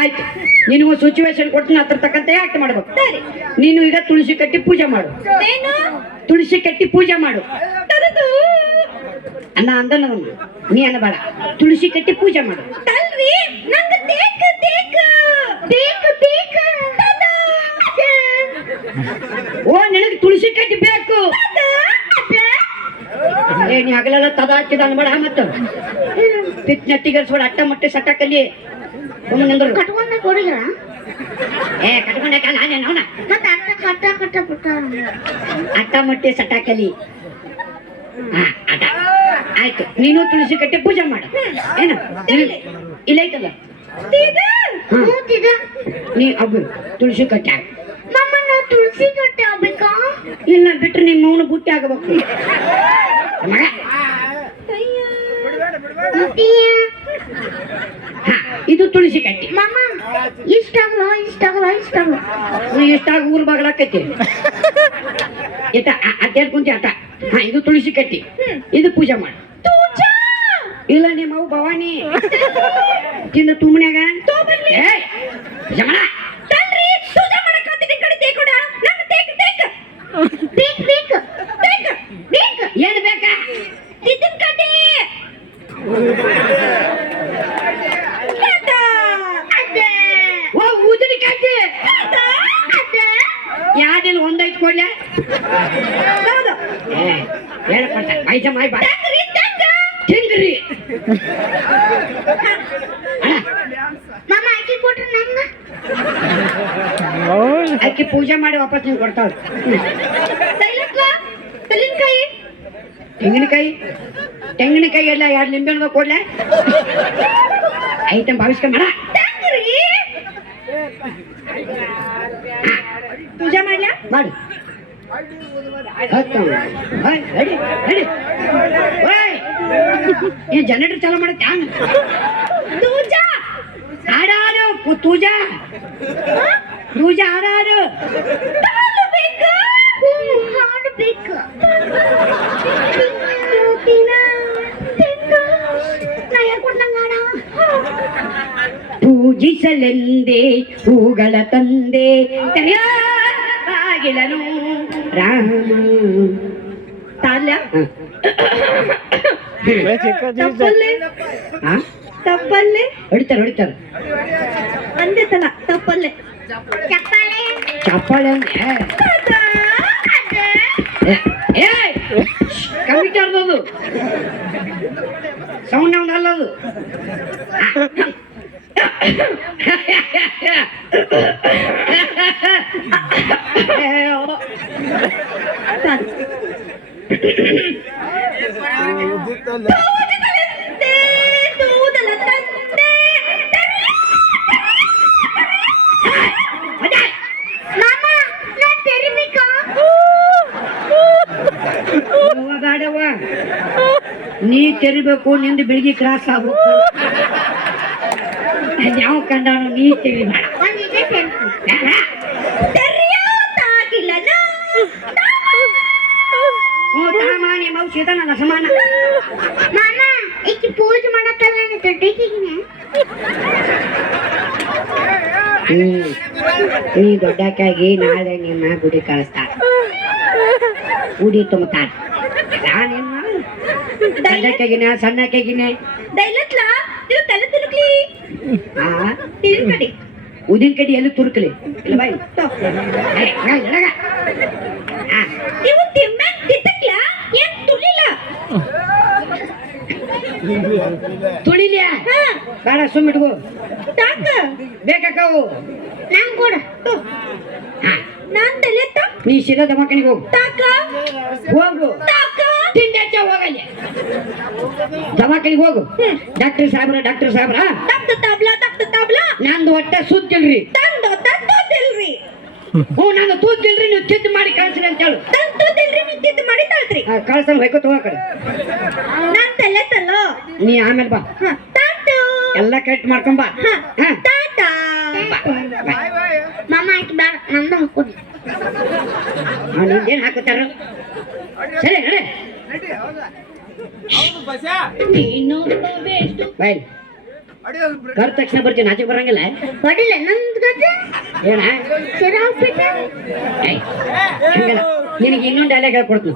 ಆಯ್ತು, ನಿನಗೂ ಸಿಚುವೇಶನ್ ಕೊಡ್ತೀನಿ, ಅದ್ರ ತಕ್ಕಂತೆ ಆಕ್ಟ್ ಮಾಡ್ಬೇಕು. ನೀನು ಈಗ ತುಳಸಿ ಕಟ್ಟಿ ಪೂಜೆ ಮಾಡು. ತುಳಸಿ ಕಟ್ಟಿ ಪೂಜೆ ಮಾಡು. ಅನ್ನ ಅಂದ ನೀ ಅನ್ನಬೇಡ, ತುಳಸಿ ಕಟ್ಟಿ ಪೂಜೆ ಮಾಡು. ಓ ನಿನಗೆ ತುಳಸಿ ಕಟ್ಟಿ ಬೇಕು. ನೀ ಹಗಲೆಲ್ಲ ತದ ಹಾಕಿದ ಅನ್ಬೇಡ. ಮತ್ತ ಪಿತ್ ನೆತ್ತಿಗರ್ಸ್ಬೇಡ. ಅಟ್ಟ ಮಟ್ಟೆ ಸಟ್ಟ ಕಲಿ ಕಟ್ಕೊಂಡ ಕೊಡಿಲ್ಲ. ಏ ಕಟ್ಕೊಂಡಕ್ಕ ನಾನೇ ನೋಡ. ಅಟ್ಟ ಮಟ್ಟೆ ಸಟ್ಟ ಕಲಿ. ಆಯ್ತು, ನೀನು ತುಳಸಿ ಕಟ್ಟಿ ಪೂಜೆ ಮಾಡು. ಏನ ಇಲ್ಲ ಐತಲ್ಲ, ನೀ ಅಬ್ಬು ತುಳಸಿ ಕಟ್ಟಿ ಆಗ. ತುಳಸಿ ಕಟ್ಟೆ ಆಗ್ಬೇಕಾ? ಇಲ್ಲ ಬಿಟ್ರೆ ನಿಮ್ಮ ಮೌನ ಬುಟ್ಟಿ ಆಗಬೇಕು. ಇದು ತುಳಸಿ ಕಟ್ಟಿ. ಮಾಮ ಇಷ್ಟಾಗಲ್ಲ. ಇಷ್ಟಾಗ ಊರ್ ಬಾಗಲಾಕೈತಿ. ಅಡ್ಡಾಡ್ ಕುಂತಿ ಆತ. ಇದು ತುಳಸಿ ಕಟ್ಟಿ, ಇದು ಪೂಜೆ ಮಾಡು. ಇಲ್ಲ ನಿಮ್ಮ ಅವು ಭವಾನಿ ತಿಂದ ತುಮನ್ಯಾಗ ಏನ್ ಬೇಕಾ? ಊದಿನ ಕಟ್ಟಿ ಯಾವ್ದಿಲ್ಲ ಒಂದೈದು ಕೊಡ್ಲ ಹೇಳ್ಕೊಡ್ತ ಮೈಜ ಮೈ ಬಾ ತಿಂಗ್ರಿ. ಅಕ್ಕಿ ಪೂಜೆ ಮಾಡಿ ವಾಪಸ್ ನೀವು ಕೊಡ್ತಾವ. ತೆಂಗಿನಕಾಯಿ ಎಲ್ಲ 2 ನಿಂಬೆಹಣ್ಣು ಕೊಡ್ಲ ಐಟಮ್ ಭಾವಿಸ್ಕೊಂಡ್ ಮಾಡ. ಪೂಜೆ ಮಾಡ್ಲಾ ಮಾಡು. ಈ ಜನರೇಟರ್ ಚಾಲೂ ಮಾಡುತ್ತೆ. ಹಾಡಾಡು ಪೂಜಾ ಹಾಡಾಡು. ಪೂಜಿಸಲೆಂದೇ ಹೂಗಳ ತಂದೆ ಆಗಿಲನು ರಾಮ. ತಪ್ಪಲ್ಲೇ ಹೊಡಿತಾರೆ ಅಂದೆ ತನ ತಪ್ಪಲ್ಲೇ ಚಪ್ಪಾಳೆ ಕಮಿಟರ್ದು ಸೌಂಡ್ ಅವನ್ ಅಲ್ಲದು. ನೀ ತೆರಿಬೇಕು, ನಿಂದು ಬೆಳಿಗ್ಗೆ ಕ್ರಾಸ್ ಆಗ್ಬೇಕು. ಯಾವ ಕಂಡಾನು ನೀ ತೆರಿಬೇಡ. ಸಮಾನ ಪೂಜೆ ಮಾಡಕ್ಕಲ್ಲ ನೀ ದೊಡ್ಡಕ್ಕಾಗಿ ನಾಳೆ ನಿಮ್ಮ ಗುಡಿ ಕಳಿಸ್ತಾರ, ಗುಡಿ ತುಂಬತಾರ. ಸಣ್ಣಕ್ಕಾಗಿನ ಉದಿನ ಕಡಿ ಎಲ್ಲಿ ತುರುಕಲಿ ಇಲ್ಲ ಬಾಯಿ ತುಳಿಲಿಯ ಬೇಡ ಸುಮ್ಮಿಟ್ಕೋ ಬೇಕಾಕವು ನಾನ್ ಕೂಡ ನಾನ್ ತಲೆ ನೀ ಸೀದಾ ದವಾಖಾನಿಗೆ ಹೋಗು ಹೋಗು ಹೋಗಲ್ಲ ದವಾಖಾನಿಗೆ ಹೋಗು. ಡಾಕ್ಟರ್ ಸಾಹೇಬ್ರ ನಂದು ಒಟ್ಟ ಸುತ್ತಿಲ್ರಿ. ಹ್ಞೂ ನಾನು ತೂತಿಲ್ರಿ, ನೀವು ತಿದ್ದು ಮಾಡಿ ಕಳ್ಸ್ರಿ ಅಂತ ಹೇಳು. ಕಳ್ಸ ಹೋಯ್ಕೋ ತಗೋ ಕಡೆ ನಾನ್ ತಲೆ ತಲ್ಲೋ ನೀ ಆಮೇಲೆ ಬಾ ಎಲ್ಲ ಕರೆಕ್ಟ್ ಮಾಡ್ಕೊಂಬ. ಮಾಮ ಆಯ್ತು ಬೇಡ ನಂದು ಹಾಕೊಡಿ. ನಿಂದೇನು ಹಾಕೋತಾರ ಸರಿ ನಡೆ ಕರ್ ತಕ್ಷಣ ಬರ್ತೀನಿ ಆಚೆ ಬರಂಗಿಲ್ಲ ಹೊಡಿಲ್ಲ ನಂದು ಗದ್ದೆ ಏನ ಸಿರ ಹಾಕ್ಬಿಟ್ಟೆ ಏಯ್, ಹಂಗಲ್ಲ ನಿನಗೆ ಇನ್ನೊಂದು ಡೈಲಾಗ್ ಹೇಳ್ಕೊಡ್ತೀನಿ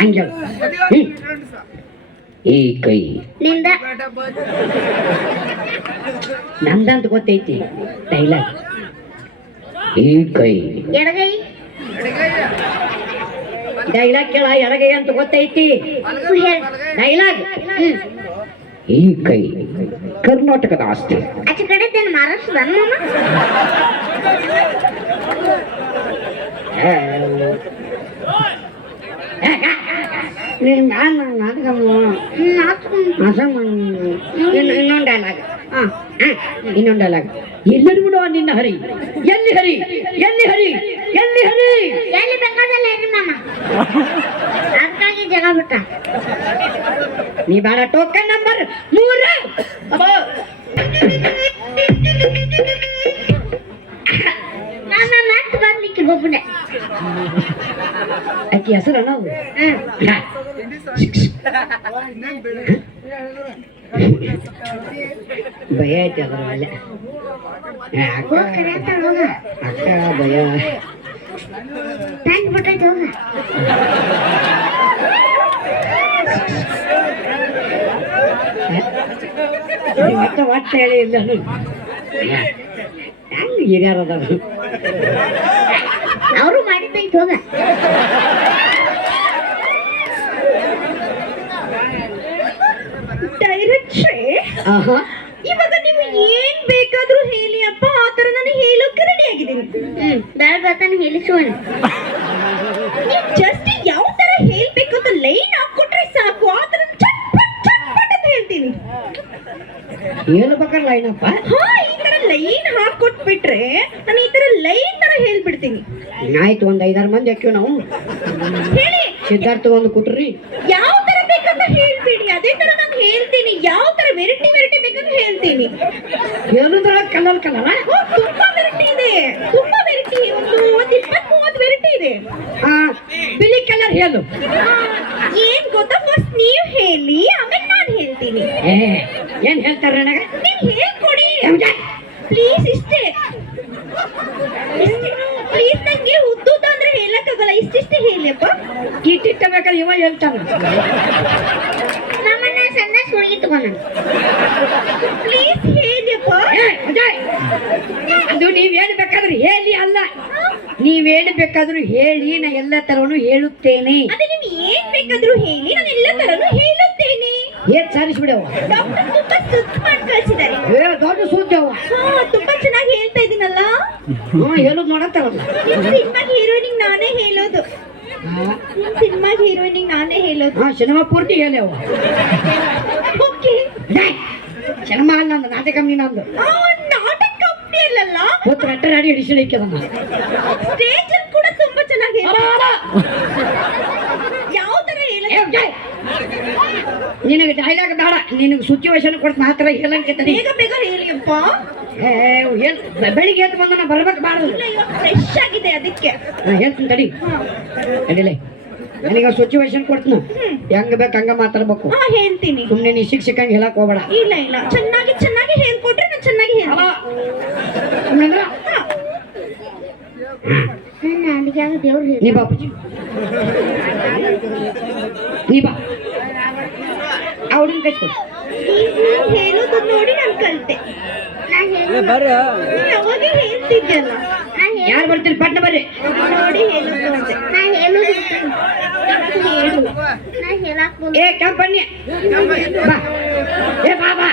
ಹಂಗೆ ಹೇಳು. ಈ ಕೈ ನಿಂದ ನಂದಂತ ಗೊತ್ತೈತಿ ಡೈಲಾಗ್. ಈ ಕೈ ಎಡಗೈ ಡೈಲಾಗ್ ಕೇಳ ಎಡಗೈ ಅಂತ ಗೊತ್ತೈತಿ ಹೇಳ ಡೈಲಾಗ್. ಈ ಕೈ ಕರ್ನಾಟಕದ ಆಸ್ತಿ. ಆಚೆ ಕಡೆ ತೇನು ಮಹಾರಾಷ್ಟ್ರದ ಮಾಮ ಇನ್ನೊಂದು ಡೈಲಾಗ್ ಇನ್ನೊಂದು ಡೈಲಾಗ್. ಎಲ್ಲರೂ ಬಿಡುವ ನಿನ್ನ ಹರಿ ಎಲ್ಲಿ ಹರಿ ಎಲ್ಲಿ ಹರಿ ಎಲ್ಲಿ ಹರಿ ಎಲ್ಲಿ ಬೇಕಾದಲ್ಲ ಏನ್ರಿ ಮಾಮ ಅದಕ್ಕಾಗಿ ಜಗ ಬಿಟ್ಟ ನೀ ಬೇಡ. ಟೋಕನ್ ನಂಬರ್ 3 ನಾನು ಮತ್ತೆ ಬರ್ಲಿಕ್ಕೆ ಒಬ್ಬನೇ ಆಕಿ ಹೆಸರು ನಾವು ಭಯ ಐತಿ ಅದ್ರ ಮೇಲೆ ಅಕ್ಕ ಅಕ್ಕ ಭಯ ಟ್ಯಾಂಕ್ ಬಿಟ್ಟೈತೆ ಹೋಗ ಮತ್ತೆ ಒಟ್ಟು ಹೇಳಿ ಇಲ್ಲ ಹೆಂಗ್ ಹಿರಿಯರ್ ಅದಾರ ಅವರು ಮಾಡಿದ್ದೈತೆ ಹೋಗ ಡೈರೆಕ್ಟ್ರೇ ಇವಾಗ ನೀವು ಏನ್ ಬೇಕಾದ್ರೂ ಹೇಳಿ ಅಪ್ಪ ಆ ತರ ನಾನು ಹೇಳೋಕೆ ರೆಡಿ ಆಗಿದ್ದೀನಿ ಬೇಡ ಬೇತಾನೆ ಹೇಳಿಸುವ ನೀವು ಜಸ್ಟ್ ಯಾವ ತರ ಹೇಳ್ಬೇಕು ಅಂತ ಲೈನ್ ಹಾಕೊಟ್ರೆ ಸಾಕು ಆ ತರ ಚಟ್ಪಟ್ ಚಟ್ಪಟ್ ಅಂತ ಹೇಳ್ತೀನಿ ಹೇಳ್ಬೇಕಲ್ಲ ಏನಪ್ಪ. ಹಾ ಈ ತರ ಲೈನ್ ಹಾಕೊಟ್ಬಿಟ್ರೆ ನಾನು ಈ ತರ ಲೈನ್ ತರ ಹೇಳ್ಬಿಡ್ತೀನಿ. ಆಯ್ತು ಒಂದ್ 5-6 ಮಂದಿ ಹಾಕಿವ್ ನಾವು. ಹೇಳಿ ಸಿದ್ಧಾರ್ಥ ಒಂದು ಕುಟ್ರಿ ಯಾವ ತರ ಬೇಕಂತ ಹೇಳ್ಬೇಡಿ ಅದೇ ತರ ನಾನು ಹೇಳ್ತೀನಿ. ಯಾವ ತರ ವೆರೈಟಿ ವೆರೈಟಿ ಬೇಕಂತ ಹೇಳ್ತೀನಿ. ಹೇಳಿದ್ರ ಕಲರ್ ಕಲರ್ ತುಂಬಾ ವೆರೈಟಿ ಇದೆ ತುಂಬಾ ವೆರೈಟಿ ಒಂದು 20-30 ವೆರೈಟಿ ಇದೆ. ಬಿಳಿ ಕಲರ್ ಹೇಳು. ಏನ್ ಗೊತ್ತಾ ಫಸ್ಟ್ ನೀವು ಹೇಳಿ ಆಮೇಲೆ ನಾನು ಹೇಳ್ತೀನಿ. ಏನ್ ಹೇಳ್ತಾರ ನನಗ ನೀವು ಹೇಳ್ಕೊಡಿ ಪ್ಲೀಸ್ ಇಷ್ಟೇ ಪ್ಲೀಸ್ ನಂಗೆ ಉದ್ದು ಅಂದ್ರೆ ಹೇಳಕ್ಕಾಗಲ್ಲ ಇಷ್ಟಿಷ್ಟೇ ಹೇಳಿಯಪ್ಪ. ಕಿಟ್ಟಿಟ್ಟ ಬೇಕಾದ್ರೆ ಇವ ಹೇಳ್ತಾನ ನಮ್ಮನ್ನ ಸಣ್ಣ ಸುಳಿ ತಗೊಂಡ ಪ್ಲೀಸ್ ಹೇಳಿಯಪ್ಪ. ಅದು ನೀವ್ ಹೇಳ್ಬೇಕಾದ್ರೆ ಹೇಳಿ ಅಲ್ಲ ನೀವ್ ಹೇಳ್ಬೇಕಾದ್ರೂ ಹೇಳಿ ನಾ ಎಲ್ಲ ತರನು ಹೇಳುತ್ತೇನೆ. ಅದೇ ನೀವು ಏನ್ ಬೇಕಾದ್ರೂ ಹೇಳಿ ನಾನು ಎಲ್ಲ ತರನು ಹೇಳುತ್ತೇನೆ. ಏನ್ ಸಾರಿಸ್ಬಿಡವ ಡಾಕ್ಟರ್ ತುಂಬಾ ಸುತ್ತ ಮಾಡಿ ಕಳಿಸಿದ್ದಾರೆ. ದೊಡ್ಡ ಸೂದ್ಯವ ತುಂಬಾ ಚೆನ್ನಾಗಿ ಹೇಳ್ತಾ ಇದೀನಲ್ಲ. ಹೇಳುದು ನೋಡತ್ತವಲ್ಲ ಸಿನಿಮಾ ಹೀರೋಯಿನಿಗೆ ನಾನೇ ಹೇಳೋದು ಸಿನಿಮಾ ಹೀರೋಯಿನಿಗೆ ನಾನೇ ಹೇಳೋದು. ಸಿನಿಮಾ ಪೂರ್ತಿ ಹೇಳ್ಯವ. ಓಕೆ ಸಿನಿಮಾ ಅಲ್ಲ ನಂದು ನಾಟಕ ಕಂಪ್ನಿ ನಂದು. ನಾಟಕ ಕಂಪ್ನಿ ಅಲ್ಲಲ್ಲ ಹೊತ್ತು ರಟ್ಟ ರಾಡಿ ಹಿಡಿಸಲಿಕ್ಕೆ ಸ್ಟೇಜ್ ಅಲ್ಲಿ ಕೂಡ ತುಂಬಾ ಚೆನ್ನಾಗಿ ಯಾವ ತರ ಹೇಳ ನಿನಗೆ ಡೈಲಾಗ್ ಬೇಡ ನಿನಗೆ ಸಿಚುವೇಶನ್ ಕೊಡ್ತ ಮಾತ್ರ ಹೇಳಂಗೆ ಬೇಗ ಬೇಗ ಹೇಳಿಯಪ್ಪ. ಬೆಳಿಗ್ಗೆ ಎದ್ದು ಬಂದ ಬರ್ಬೇಕು ಬಾರ್ದು ಫ್ರೆಶ್ ಆಗಿದೆ ಅದಕ್ಕೆ ಹೇಳ್ತೀನಿ ತಡಿ ಅಡಿಲೆ ನನಗೆ ಸಿಚುವೇಶನ್ ಕೊಡ್ತೀನಿ ಹೆಂಗ ಬೇಕು ಹಂಗ ಮಾತಾಡ್ಬೇಕು. ಹೇಳ್ತೀನಿ ಸುಮ್ಮನೆ ನೀ ಶಿಕ್ಷಕಂಗೆ ಹೇಳಕ್ ಹೋಗ್ಬೇಡ. ಇಲ್ಲ ಇಲ್ಲ ಚೆನ್ನಾಗಿ ಚೆನ್ನಾಗಿ ಹೇಳ್ಕೊಟ್ರೆ ನಾನು ಚೆನ್ನಾಗಿ ಹೇಳ್ತೀನಿ. ನೀ ಬಾಪೂಜಿ ನೀ ಬಾ ಅವ್ರನ್ನ ಕಚ್ಕೊಡು. ಹೇಳೋದು ನೋಡಿ ನಾನು ಕಲಿತೆ. ಅವಾಗ ಹೇಳ್ತಿದ್ದಲ್ಲ ಯಾರು ಬರ್ತೀರಿ ಪಟ್ನ ಬರ್ರಿ ನೋಡಿ ಹೇಳೋದು ಅಂತೆ. ನಾ ಹೇಳೋದು ಹೇಳು ನಾ ಹೇಳಕ್ ಏ ಕಂಪನಿ ಬಾ ಏ ಬಾ ಬಾ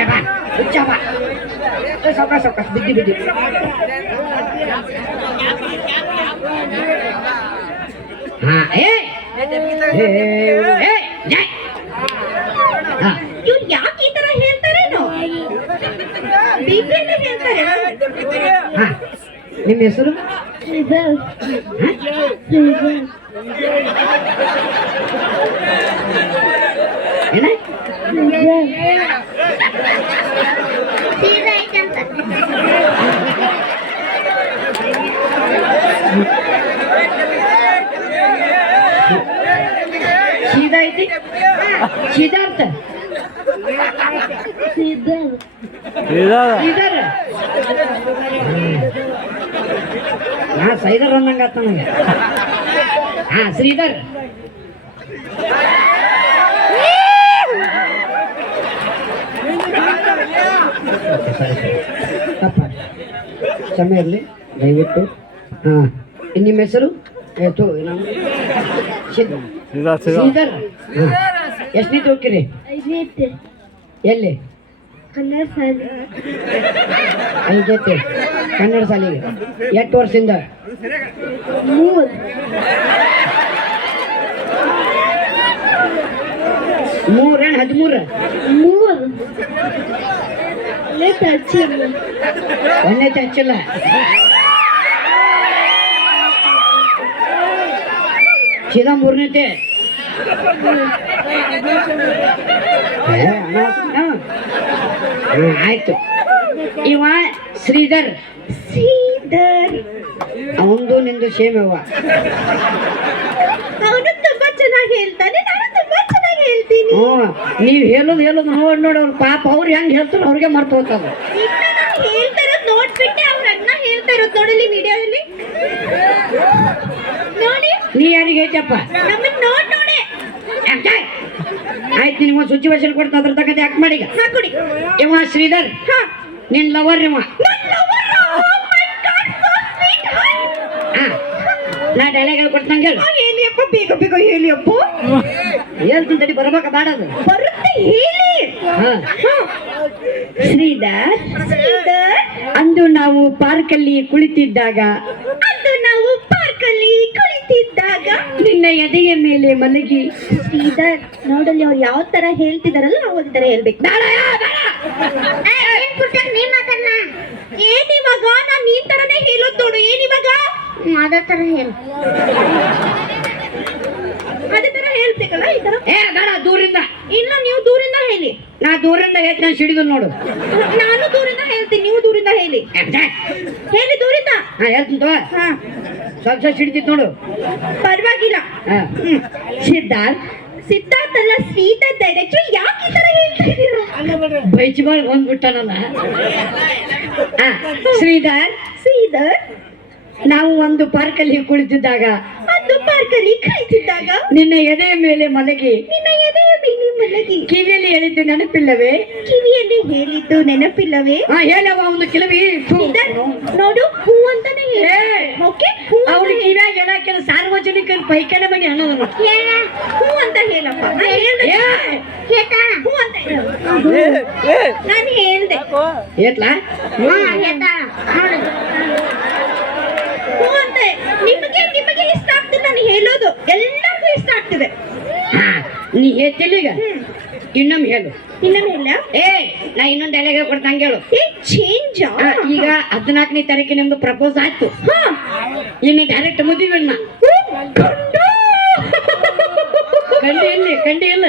ಏ ಬಾ ಹುಚ್ಚ ಬಾ ಸಾವಕಾಶ ಸಾವಕಾಶ ಬಿದ್ದಿ ಬಿದ್ದಿ ಹಾ ಏ ಇವ್ರು ಯಾಕೆ ಈ ತರ ಹೇಳ್ತಾರೇನೋ ಬಿಪಿಯಲ್ಲಿ ಹೇಳ್ತಾರೆ. ಹಾ ನಿಮ್ಮ ಹೆಸರು ಏನ ಸೀದಾ ಐತಂತ ಸೀದಾ ಐತಿ ಸಿದ್ಧಾರ್ಥ ಶ್ರೀಧರ್ ಹಾ ಸೈದರ್ ಅಂದಂಗ ಆತ ನನಗೆ ಹಾ ಶ್ರೀಧರ್ ಸಮಯ ಇರಲಿ ದಯವಿಟ್ಟು ಹಾ ನಿಮ್ಮ ಹೆಸರು ಆಯ್ತು ಶ್ರೀಧರ್ ಎಷ್ಟನೇ ಹೋಗ್ತೀರಿ ಎಲ್ಲಿ ಐದೈತೆ ಕನ್ನಡ ಶಾಲೆಗೆ ಎಷ್ಟು ವರ್ಷದಿಂದ ಮೂರೇನು 13 ಒಂದೇ ಹಚ್ಚಿಲ್ಲ ಸೀದಾ ಮೂರನೇತೆ ಆಯ್ತು ಇವ ಶ್ರೀಧರ್ ಅವಂದು ನಿಂದು ಸೇಮ್ ಅವ್ವ ಅವನು ತುಂಬಾ ಚೆನ್ನಾಗಿ ಹೇಳ್ತಾನೆ, ನಾನು ತುಂಬಾ ಚೆನ್ನಾಗಿ ಹೇಳ್ತೀನಿ. ನೀವ್ ಹೇಳೋದು ನೋಡ್ ಅವ್ರ ಪಾಪ ಅವ್ರು ಹೆಂಗ್ ಹೇಳ್ತಾರ ಅವ್ರಿಗೆ ಮರ್ತು ಹೋಗ್ತಾವ. ಇನ್ನ ನಾನು ಹೇಳ್ತಾ ಇರೋದು ನೋಡ್ಬಿಟ್ಟೆ ಅವ್ರ ಅಣ್ಣ ಹೇಳ್ತಾ ಇರೋದು ನೋಡಲಿ ವಿಡಿಯೋದಲ್ಲಿ ನೋಡಿ. ನೀ ಯಾರಿಗೆ ಹೇಳ್ತಪ್ಪ? ನಮ್ಮನ್ನ ನೋಡಿ ಆಯ್ತು, ನಿಮ್ಗೆ ಸಿಚುವೇಶನ್ ಕೊಡ್ತಾ ಅದ್ರ ತಕ್ಕಂತೆ ಯಾಕೆ ಮಾಡಿ ಹಾಕೊಡಿ. ಇವ ಶ್ರೀಧರ್ ನಿನ್ ಲವರ್ ಇವ. ನಾ ಡೈಲಾಗ್ ಹೇಳ್ಕೊಡ್ತಂಗೆ ಹೇಳು. ಹೇಳಿ ಅಪ್ಪ, ಬೇಗ ಬೇಗ ಹೇಳಿ ಅಪ್ಪ. ಹೇಳ್ತೀನಿ ತಡಿ, ಬರ್ಬೇಕ ಬಾಡದು ಬರುತ್ತೆ ಹೇಳಿ. ಶ್ರೀಧರ್ ಅಂದು ನಾವು ಪಾರ್ಕಲ್ಲಿ ಕುಳಿತಿದ್ದಾಗ ನಿನ್ನ ಎದೆಯ ಮೇಲೆ ಮಲಗಿ. ಶ್ರೀಧರ್ ನೋಡಲ್ಲಿ ಅವ್ರು ಯಾವ ತರ ಹೇಳ್ತಿದಾರಲ್ಲ ನಾವು ಅದೇ ತರ ಹೇಳ್ಬೇಕು. ಏನಿವಾಗ ನಾನ್ ಈ ತರನೇ ಹೇಳೋದು ನೋಡು. ಏನಿವಾಗ ಅದೇ ತರ ಹೇಳು, ಅದೇ ತರ ಹೇಳ್ಬೇಕಲ್ಲ ಈ ತರ. ಬೇಡ, ದೂರಿಂದ. ಇಲ್ಲ, ನೀವು ದೂರಿಂದ ಹೇಳಿ. ನಾ ದೂರಿಂದ ಹೇಳ್ತೀನಿ, ನಾನು ಸಿಡಿದು ನೋಡು. ನಾನು ದೂರಿಂದ ಹೇಳ್ತೀನಿ, ನೀವು ದೂರಿಂದ ಹೇಳಿ. ಹೇಳಿ ದೂರಿಂದ. ಹಾ ಹೇಳ್ತೀನಿ ತಗೋ. ಹಾ ಸ್ವಲ್ಪ ಸಿಡಿತಿತ್ತು ನೋಡು. ಪರವಾಗಿಲ್ಲ. ಸಿದ್ಧಾರ್ಥ್ ಅಲ್ಲ, ಶ್ರೀಧರ್ ಡೈರೆಕ್ಟರ್. ಯಾಕೆ ಈ ತರ ಹೇಳ್ತಾ ಇದ್ದೀರಾ? ಬೈಚಿ ಮಾಡಿ ಬಂದ್ಬಿಟ್ಟನಲ್ಲ. ಶ್ರೀಧರ್ ನಾವು ಒಂದು ಪಾರ್ಕಲ್ಲಿ ಕುಳಿತಿದ್ದಾಗ ನಿನ್ನ ಎದೆಯ ಮೇಲೆ ಮಲಗಿ ಕಿವಿಯಲ್ಲಿ ಹೇಳಿದ್ದು ನೆನಪಿಲ್ಲವೇ? ಹೇಳವ ಒಂದು ಕೆಲವಿ ನೋಡು, ಹೂ ಅಂತಾನೆ ಅವ್ರು ಕಿವಿಯಾಗ ಹೇಳಕ್ಕೆ ಸಾರ್ವಜನಿಕ ಪೈಖಾನೆ ಮನೆ ಅನ್ನೋದು. ಹೂ ಅಂತ ಹೇಳಪ್ಪ. ಹೂ ಅಂತ ನಾನು ಹೇಳ್ದೆ. ಏತ್ಲಾ ನಿಮಗೆ ಇಷ್ಟ ಆಗ್ತದೆ ನಾನು ಹೇಳೋದು, ಎಲ್ಲರಿಗೂ ಇಷ್ಟ ಆಗ್ತದೆ. ನೀ ಹೇಳ್ತಿಲ್ಲ ಈಗ, ಇನ್ನೊಮ್ಮೆ ಹೇಳು. ಇನ್ನೊಮ್ಮೆ ಹೇಳ. ನಾ ಇನ್ನೊಂದು ಡೈಲಾಗ್ ಹೇಳ್ಕೊಡ್ತಂಗೆ ಹೇಳು. ಚೇಂಜ್. ಈಗ 14ನೇ ತಾರೀಕು ನಿಮ್ದು ಪ್ರಪೋಸ್ ಆಯ್ತು. ಇನ್ನು ಡೈರೆಕ್ಟ್ ಮದುವೆ. ಕಂಡಿ ಇಲ್ಲ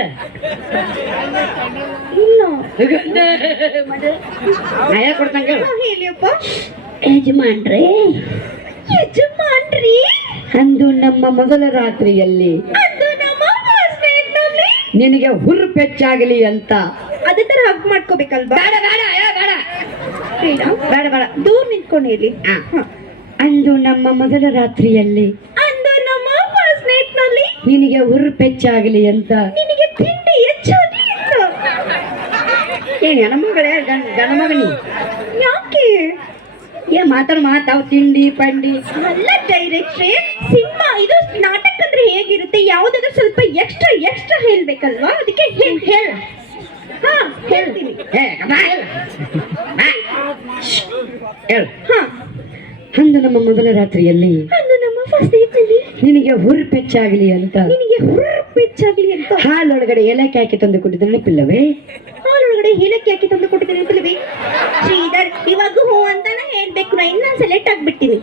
ನಾ ಹೇಳ್ಕೊಡ್ತಂಗೆ ಹೇಳು. ಹೇಳಿಯಪ್ಪ. ಯಜಮಾನ್ರೇ ಅಂದು ನಮ್ಮ ಮೊದಲ ರಾತ್ರಿಯಲ್ಲಿ ನಿನಗೆ ಹುರುಪೆಚ್ಚಾಗಲಿ ಅಂತ ಅದೇ ತರ ಹಗ್ ಮಾಡ್ಕೋಬೇಕಲ್ವಾ? ಬೇಡ ಬೇಡ, ದೂರ ನಿಂತ್ಕೊಂಡು ಹೇಳಿ. ಅಂದು ನಮ್ಮ ಮೊದಲ ರಾತ್ರಿಯಲ್ಲಿ ನಿನಗೆ ಹುರುಪೆಚ್ಚಾಗಲಿ ಅಂತ ನಿನಗೆ ತಿಂಡಿ ಹೆಚ್ಚಾಗಿ ಏನ್ ಹೆಣ್ಮಗಳೇ ಗಣಮಗನಿ ಯಾಕೆ ಮಾತಾವ್ ತಿಂಡಿ ಪಂಡಿ ಅಲ್ಲ ಡೈರೆಕ್ಟ್ರೆ. ಸಿನಿಮಾ ಇದು ನಾಟಕ ಅಂದ್ರೆ ಹೇಗಿರುತ್ತೆ, ಯಾವ್ದಾದ್ರು ಸ್ವಲ್ಪ ಎಕ್ಸ್ಟ್ರಾ ಹೇಳ್ಬೇಕಲ್ವಾ? ಅದಕ್ಕೆ ಹೇಳ್ತೀನಿ. ಅಂದು ನಮ್ಮ ಮೊದಲ ರಾತ್ರಿಯಲ್ಲಿ ನಿನಗೆ ಹುರುಪೆಚ್ಚಾಗಲಿ ಅಂತ ಹಾಲೊಳಗಡೆ ಏಲಕ್ಕಿ ಹಾಕಿ ತಂದು ಕೊಟ್ಟಿದ್ದ ನೆನಪಿಲ್ಲವೇ? ಹಾಲೊಳಗಡೆ ಏಲಕ್ಕಿ ಹಾಕಿ ತಂದು ಕೊಟ್ಟಿದ್ದ ನೆನಪಿಲ್ಲವೇ? ಶ್ರೀಧರ್ ಇವಾಗ ಹೂ ಅಂತಾನೆ ಹೇಳ್ಬೇಕು. ನಾ ಇನ್ನೊಂದು ಸೆಲೆಕ್ಟ್ ಆಗ್ಬಿಡ್ತೀನಿ.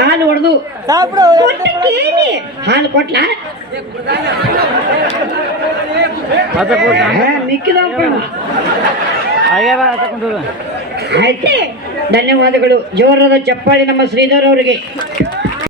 ಹಾಲು ಹೊಡೆದು ಹಾಲು ಕೊಟ್ಲ ಮಿಕ್ಕಿದ. ಆಯ್ತು, ಧನ್ಯವಾದಗಳು. ಜೋರಾದ ಚಪ್ಪಾಳಿ ನಮ್ಮ ಶ್ರೀಧರ್ ಅವರಿಗೆ.